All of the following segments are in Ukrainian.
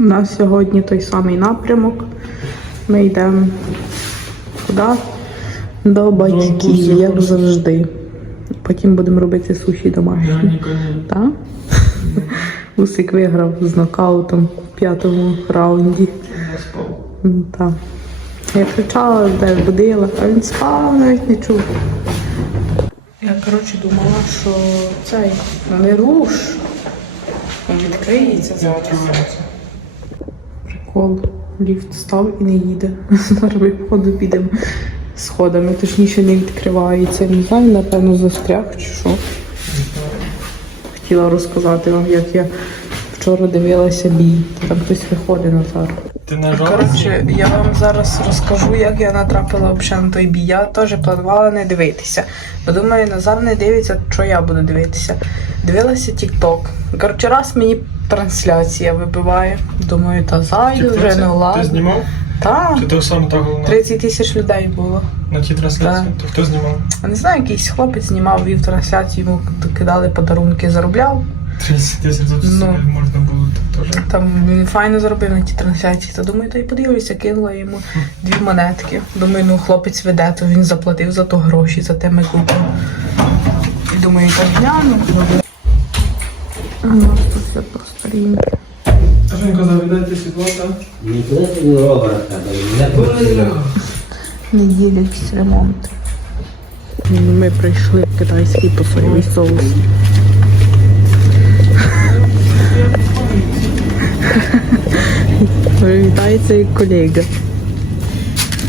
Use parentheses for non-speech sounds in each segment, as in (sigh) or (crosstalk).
У нас сьогодні той самий напрямок. Ми йдемо куди? До батьків, як завжди. Потім будемо робити суші домашні. Так? (laughs) Усик виграв з нокаутом в п'ятому раунді. Так. Я кричала, де будила, а він спав, навіть не чув. Я, коротше, думала, що цей не руш. Відкриється зараз. Прикол. Ліфт став і не їде. (laughs) Зараз ми походу підемо сходами, точніше не відкривається. Не знаю, напевно, застряг чи що. Хотіла розказати вам, як я вчора дивилася бій. Там хтось виходить Назар. Ти нажала? Коротше, я вам зараз розкажу, як я натрапила взагалі на той бій. Я теж планувала не дивитися. Бо думаю, Назар не дивиться, що я буду дивитися. Дивилася TikTok. Коротше, раз мені трансляція вибиває. Думаю, та зайду вже, ну Ти знімав? Та, Чи то саме та головна? 30 тисяч людей було. На тій трансляції? То хто знімав? Я не знаю, якийсь хлопець знімав, вів трансляцію, йому кидали подарунки, заробляв. 30 тисяч за Ну. можна було теж. Там він файно заробив на тій трансляції. То думаю, та й подивлюся, кинула йому дві монетки. Думаю, ну хлопець веде, то він заплатив за то гроші, за те ми купимо. І думаю, так гляну. А у нас тут все по старінки. Женько, завідайте світло, так? Ніколи ти не робиш, не якісь ремонти. Ми прийшли в китайський посольний соус. Вітається як колега.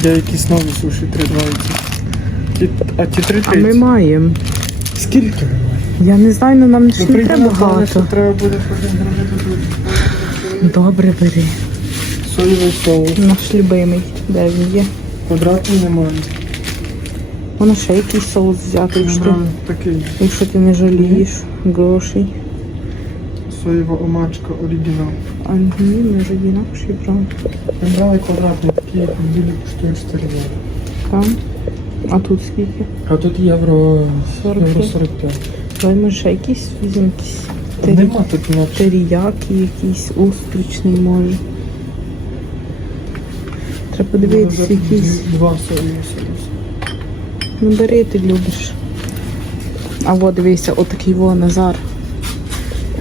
Я якісь нові суші 3,20. Ті- А ті А ми маємо. Скільки ми маємо? Я не знаю, але нам ж Ну, не треба Наталя, що багато. треба буде потім зробити тут. Добре, бери. Соєвий соус. Наш любимий. Де він є? Квадратний немає. Воно ще якийсь соус взяти, якщо, ти- Ага, Такий. якщо ти не жалієш грошей. Соєва омачка оригінал. А ні, ми ж інакше брали. Ми брали квадратний, такий, білі коштує 4 євро. Там. А тут скільки? А тут євро 45. євро 45. Давай ми ще якісь візьмемо якісь тері- Нема тут теріяки, якийсь устричний може. Треба подивитися якийсь. Два соєві соуси. Ну бери, ти любиш. А во дивися, отакий во Назар.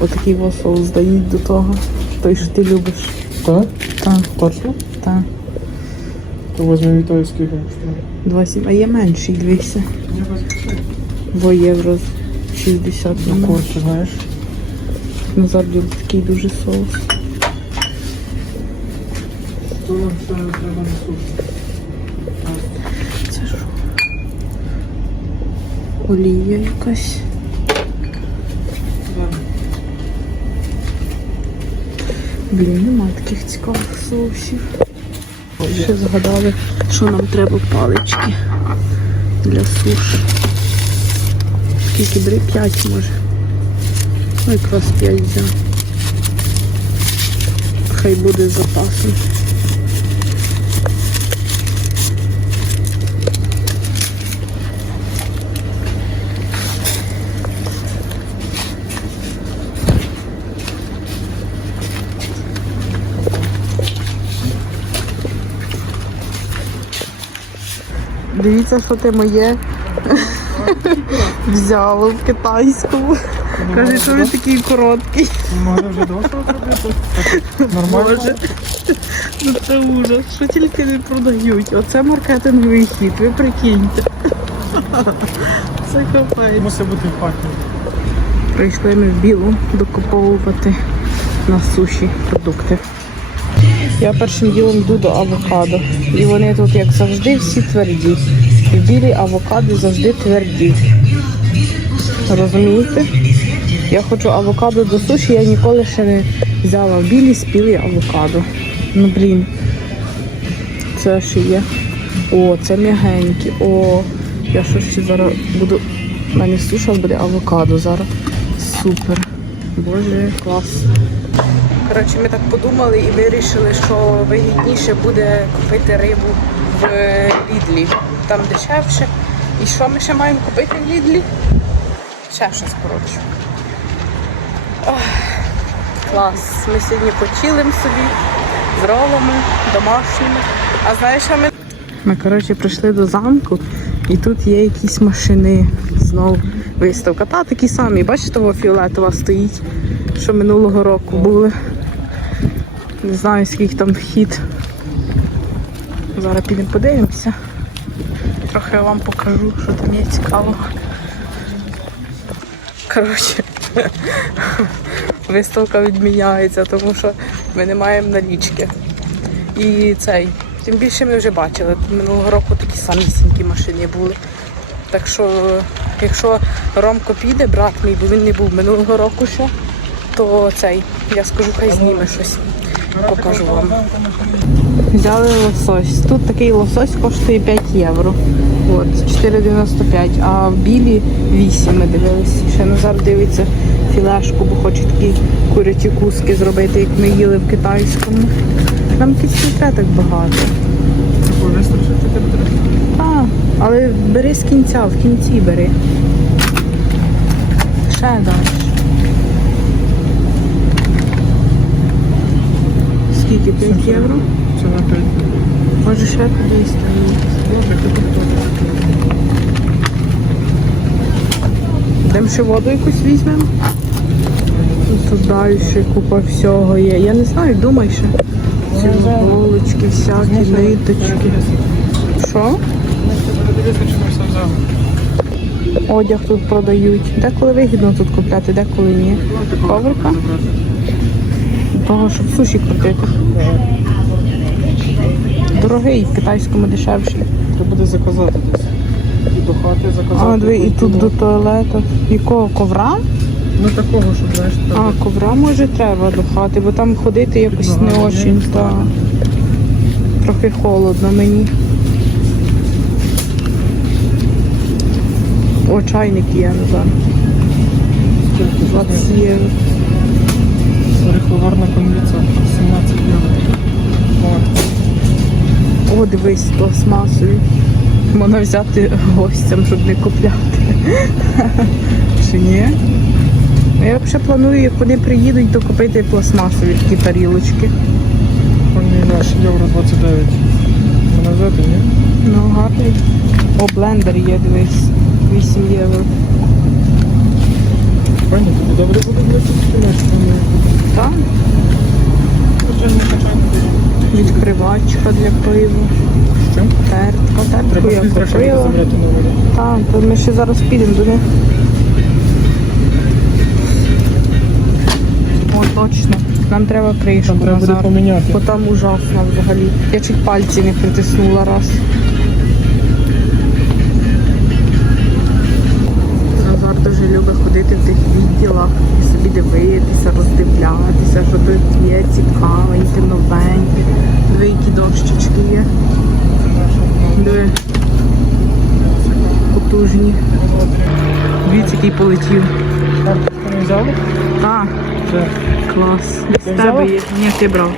Отакий соус дають до того. Той, що ти любиш. Так? Так, Точно? так. То возьмемо від того, скільки коштує. 27. А є менший, дивися. Я вас євро 60 на на корчу, знаєш. Назар любить такий дуже соус. То нам все треба на суші. Це що? Олія якась. Блін, нема таких цікавих соусів. Ще згадали, що нам треба палички для суш. Скільки бери? П'ять може. Ну, якраз п'ять взяв. Хай буде запасом. Дивіться, що ти моє (laughs) взяло в китайському. Каже, що він такий короткий. Може вже досить зробити? Нормально? Ну це ужас. Що тільки не продають. Оце маркетинговий хід, ви прикиньте. (laughs) Це капець. Мусить бути в хаті. Прийшли ми в білу докуповувати на суші продукти. Я першим ділом йду до авокадо. І вони тут, як завжди, всі тверді. І білі авокадо завжди тверді. Розумієте? Я хочу авокадо до суші, я ніколи ще не взяла білі спілі авокадо. Ну блін. Це ще є. О, це м'ягенькі. О, я що ще зараз буду. У мене суша буде авокадо зараз. Супер. Боже, клас. Коротше, ми так подумали і вирішили, що вигідніше буде купити рибу в Лідлі. Там дешевше. І що ми ще маємо купити в Лідлі? Ще щось, коротше. Клас. Ми сьогодні почилимо собі з ролами, домашніми. А знаєш, що ми. Ми, коротше, прийшли до замку, і тут є якісь машини. Знову виставка. Та такі самі. Бачите, того фіолетова стоїть, що минулого року були. Не знаю, скільки там вхід. Зараз підемо подивимося. Трохи я вам покажу, що там є цікавого. Коротше, виставка відміняється, тому що ми не маємо налічки. І цей, тим більше ми вже бачили, минулого року такі самісінькі машини були. Так що, якщо Ромко піде, брат мій, бо він не був минулого року ще, то цей, я скажу, хай зніме щось. Покажу вам. Взяли лосось. Тут такий лосось коштує 5 євро. От, 4,95, а в білі 8 ми дивилися. Ще Назар дивиться філешку, бо хоче такі курячі куски зробити, як ми їли в китайському. Там не так багато. Так, але бери з кінця, в кінці бери. Ще далі. Скільки? 5 євро? Це на 5. Може ще кудись стоїть. Йдемо ще воду якусь візьмемо. Тут далі ще купа всього є. Я не знаю, думай ще. Ці булочки, всякі ниточки. Що? Одяг тут продають. Деколи вигідно тут купляти, деколи ні. Коврика. Того, щоб суші крутити. Дорогий, в китайському дешевший. Треба буде заказати десь. До хати заказати. А, диви, і тут до туалету. Якого ковра? Ну такого, щоб знаєш. А, ковра може треба до хати, бо там ходити якось не Багато очень, та трохи холодно мені. О, чайники я не знаю. Скільки 20 євро. Рихловарна. О, дивись, пластмасові. Можна взяти гостям, щоб не купляти. (laughs) Чи ні? Я взагалі планую, як вони приїдуть, то купити пластмасові такі тарілочки. Вони наш євро 29. Вона взяти, ні? Ну, гарний. О, блендер є, дивись. 8 євро. Пані, тобі добре буде для цього Так, відкривачка для пива. Що? Тертка, тертку я купила. Так, то ми ще зараз підемо до них. О, точно. Нам треба кришку. Там треба буде поміняти. Бо там ужасно взагалі. Я чуть пальці не притиснула раз. Є. Диви. Потужні. Дивіться, який полетів. Так, клас. З тебе є. Ні, ти брав.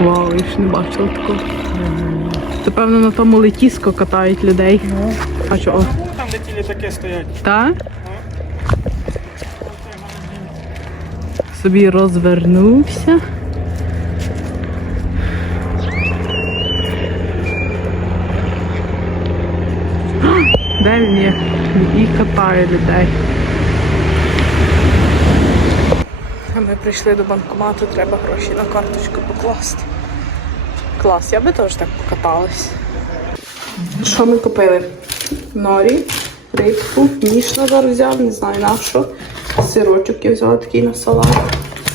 Вау, я ж не бачила такого. Це певно на тому летіско катають людей. Ну. А чого? Там де ті літаки стоять. Так? Собі розвернувся. Є? І катає людей. Ми прийшли до банкомату, треба гроші на карточку покласти. Клас, я би теж так покаталась. Що ми купили? Норі, рибку, ніж Назар взяв, не знаю на що. Сирочок я взяла такий на салат.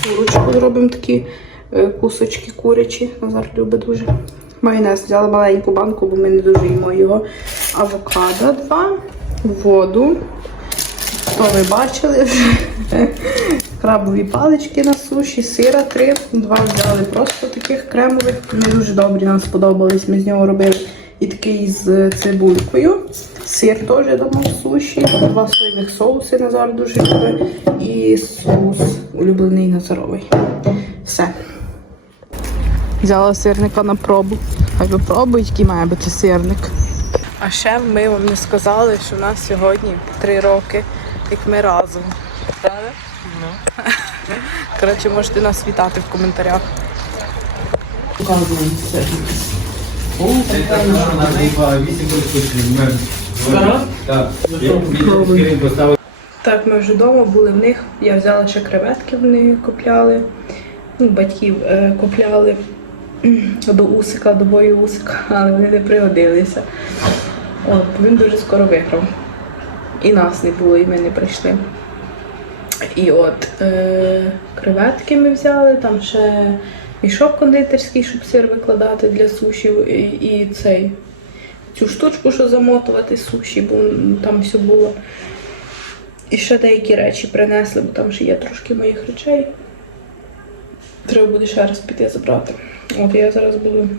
Курочку зробимо такі е, кусочки курячі. Назар любить дуже. Майонез взяла маленьку банку, бо ми не дуже їмо його. Авокадо два, воду. То ви бачили. Крабові палички на суші, сира три, два взяли просто таких кремових. Вони дуже добрі, нам сподобались. Ми з нього робили і такий з цибулькою. Сир теж дома в суші, два соєвих соуси Назар дуже любить. І соус улюблений Назаровий. Все. Взяла сирника на пробу. Хай ви який має бути сирник. А ще ми вам не сказали, що в нас сьогодні три роки, як ми разом. Правда? (laughs) Коротше, можете нас вітати в коментарях. Так, ми вже вдома були в них. Я взяла ще креветки, вони купляли. Ну, батьків е, купляли до усика, до бою усика, але вони не пригодилися. От, він дуже скоро виграв. І нас не було, і ми не прийшли. І от е, креветки ми взяли, там ще мішок кондитерський, щоб сир викладати для сушів, і, і цей, цю штучку, що замотувати суші, бо там все було. І ще деякі речі принесли, бо там ще є трошки моїх речей. Треба буде ще раз піти забрати. От я зараз буду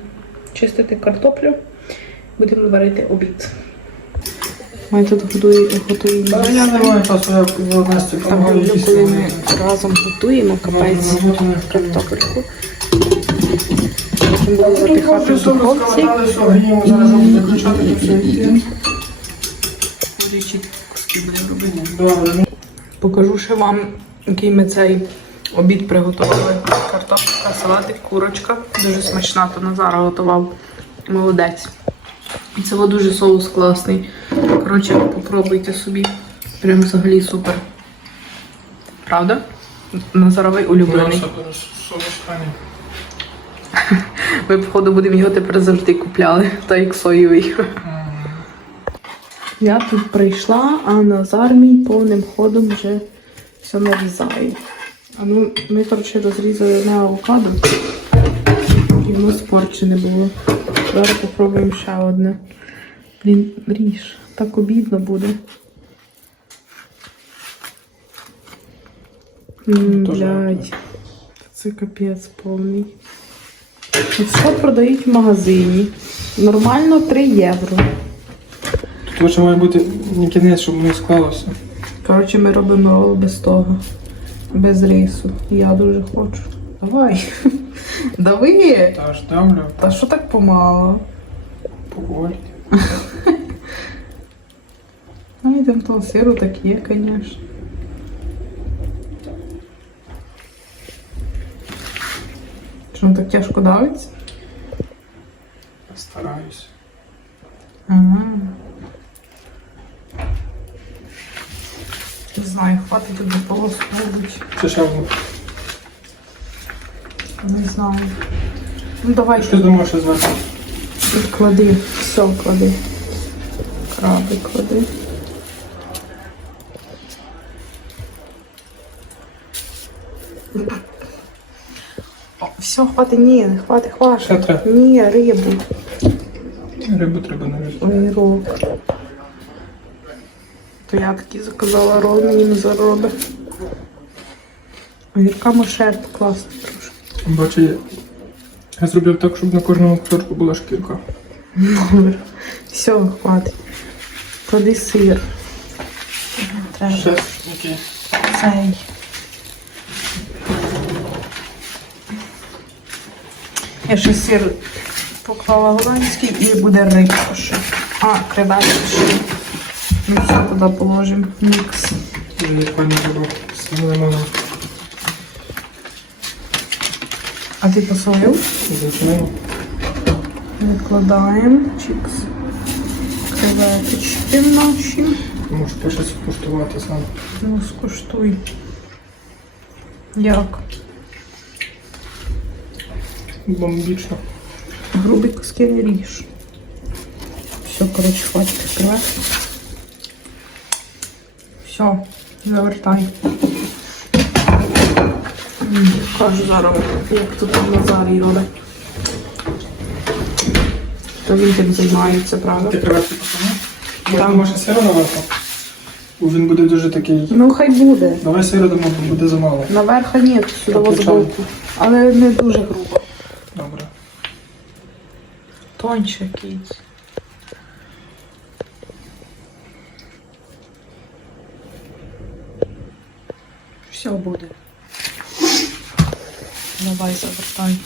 чистити картоплю, будемо варити обід. Ми тут готуємо, готуємо. Я не маю часу, я в Насті Так, помагаю люблю, їсти. коли ми разом готуємо капець картопельку. Потім буду запіхати в духовці. Покажу ще вам, який ми цей обід приготували. Картопля, салатик, курочка. Дуже смачна, то Назара готував. Молодець. І це дуже соус класний. Коротше, попробуйте собі. Прям взагалі супер. Правда? Назаровий улюблений. (laughs) Ми, походу, будемо його тепер завжди купляли, так як соєвий. Я тут прийшла, а Назар мій повним ходом вже все нарізає. А ну, ми, коротше, розрізали на авокадо. І воно спорчене було. Зараз попробуємо ще одне. Блін, ріж. Так обідно буде. М, Тоже Блядь. Це капець повний. От що продають в магазині? Нормально 3 євро. Тут лише має бути не кінець, щоб не склалося. Коротше, ми робимо рол без того. Без рису. Я дуже хочу. Давай. (laughs) Дави! Та ж давлю, Та що так помало? поволі. (laughs) Ну, йдемо того сиру так є, звісно. Що він так тяжко давиться? Стараюсь. Ага. Не знаю, хватить тобі полоску, Ще одну. Не знаю. Ну давай Що ти думаєш, що? Тут клади, все клади. Краби клади. О, все, хватить, ні, не хватить, Ще хватить. треба. Ні, рибу. Рибу треба нарізати. Огірок. То я таки заказала рол, мені не заробить. Огірка мошер покласти трошки. Бачу, я, я зробив так, щоб на кожному кусочку була шкірка. Добре. Все, хватить. Клади сир. Треба окей. цей. Я ще сир поклала голландський і буде рибка ще. А, креветки ще. Ми все туди положимо. Мікс. Я файно зробив. З лимоном. А ти посолив? Звичайно. Викладаємо. Чікс. Креветочки наші. Можете щось куштувати сам. Ну, скуштуй. Як? Бомбічно. Грубі куски ріж. Все, коротше, хватить креветки. Все, завертай. М, Кажу зараз, як тут там Назарій робить. То він тим займається, правда? Ти креветки посадив? Там. Може сиру наверху? Бо Він буде дуже такий. Ну, хай буде. Давай сиру дамо, бо буде замало. Наверха ні, сюди збоку. Але не дуже грубо. Добре. Тонче якийсь. Все буде. Давай завертай.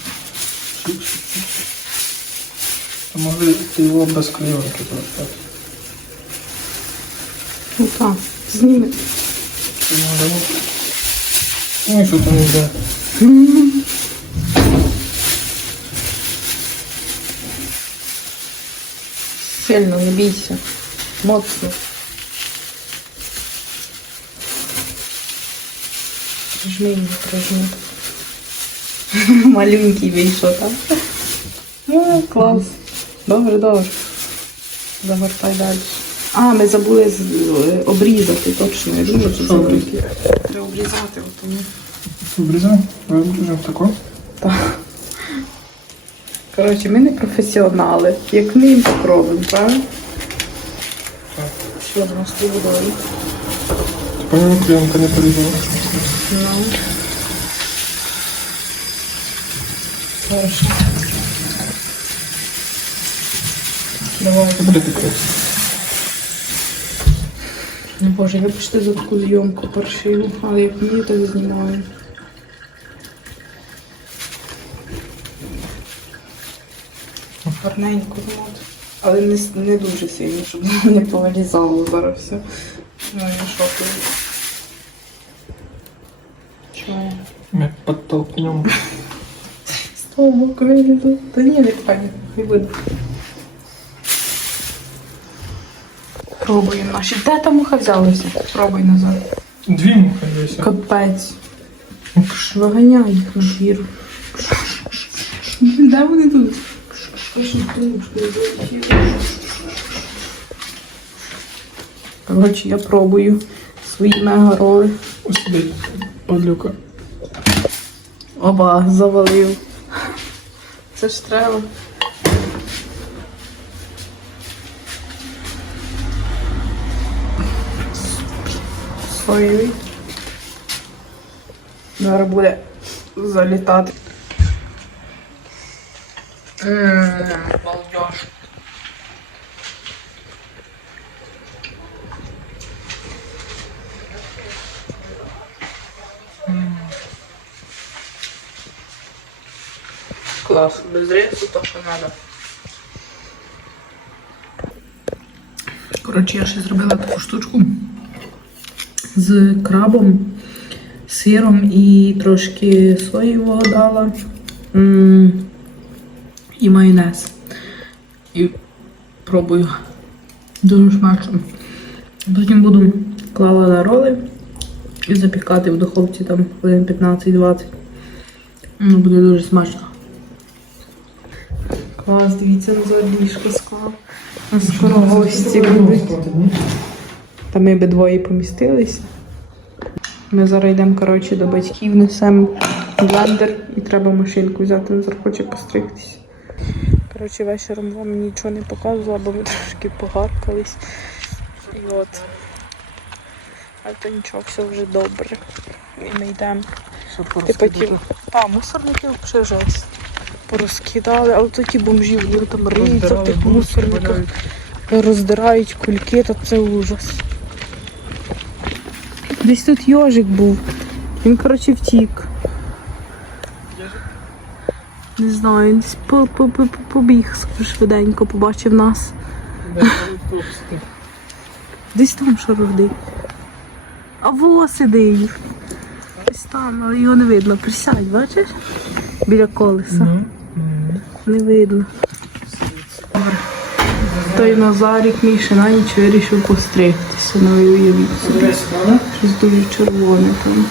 А може ти його без клейонки просто. Ну так, зніми. Ну і що там йде? Сильно, не бійся. Моцно. Прижми її, прижми. (laughs) Малюнький вийшов, так? Ну, клас. Добре, добре. Загортай далі. А, ми забули з- е, обрізати, точно. Я думаю, що забули. Треба обрізати, от тому. Обрізав? Вибрізав тако. Так. Коротше, ми не професіонали. Як вміємо, так робимо, правильно? Так. Що в нас тут водою? Понял, клієнтка не порізала. Ну. Хорошо. Давай. Буде таке. Ну, Боже, вибачте за таку зйомку паршиву, але як вмію, так знімаю. Гарненько змот. Але не, не дуже сильно, щоб не повилізало зараз все. Ну, я шокую. Чого? Ми підтолкнемо. Боку вилізу. Та ні, не пані, не буде. Пробуємо наші. Де та муха взялася? Пробуй назад. Дві мухи десь. Капець. Виганяй їх на двір. Де вони тут? Коротше, я пробую свої мега роли. Ось сидить падлюка. Оба, завалив. Це ж треба. Соєвий. Зараз буде залітати. Ммм, балдеж. Клас, без рису то, що треба. Коротше, я ще зробила таку штучку з крабом, сиром і трошки соєвого дала. І майонез. І пробую. Дуже смачно. Потім буду клала на роли і запікати в духовці там хвилин 15-20. Ну, буде дуже смачно. Клас, дивіться, назад ліжко склав. Скоро гості будуть. Та ми би двоє помістилися. Ми зараз йдемо, коротше, до батьків, несемо блендер і треба машинку взяти, він зараз хоче постригтися. Коротше, вечором вам нічого не показувала, бо ми трошки погаркались. І от. Але то нічого, все вже добре. І ми йдемо. Ти потім. Та, мусорники вже жесть. Порозкидали, але то ті бомжі, вони там риються в тих мусорниках, роздирають кульки, та це ужас. Десь тут йожик був. Він, коротше, втік. Не знаю, він десь по- по- по- по- побіг швиденько, побачив нас. Десь там шарожди. А во сидить. Ось там, але його не видно. Присядь, бачиш? Біля колеса. Не видно. Той Назарік мій ще на ніч вирішив постригтися, ну уявіть собі. Щось дуже червоне там.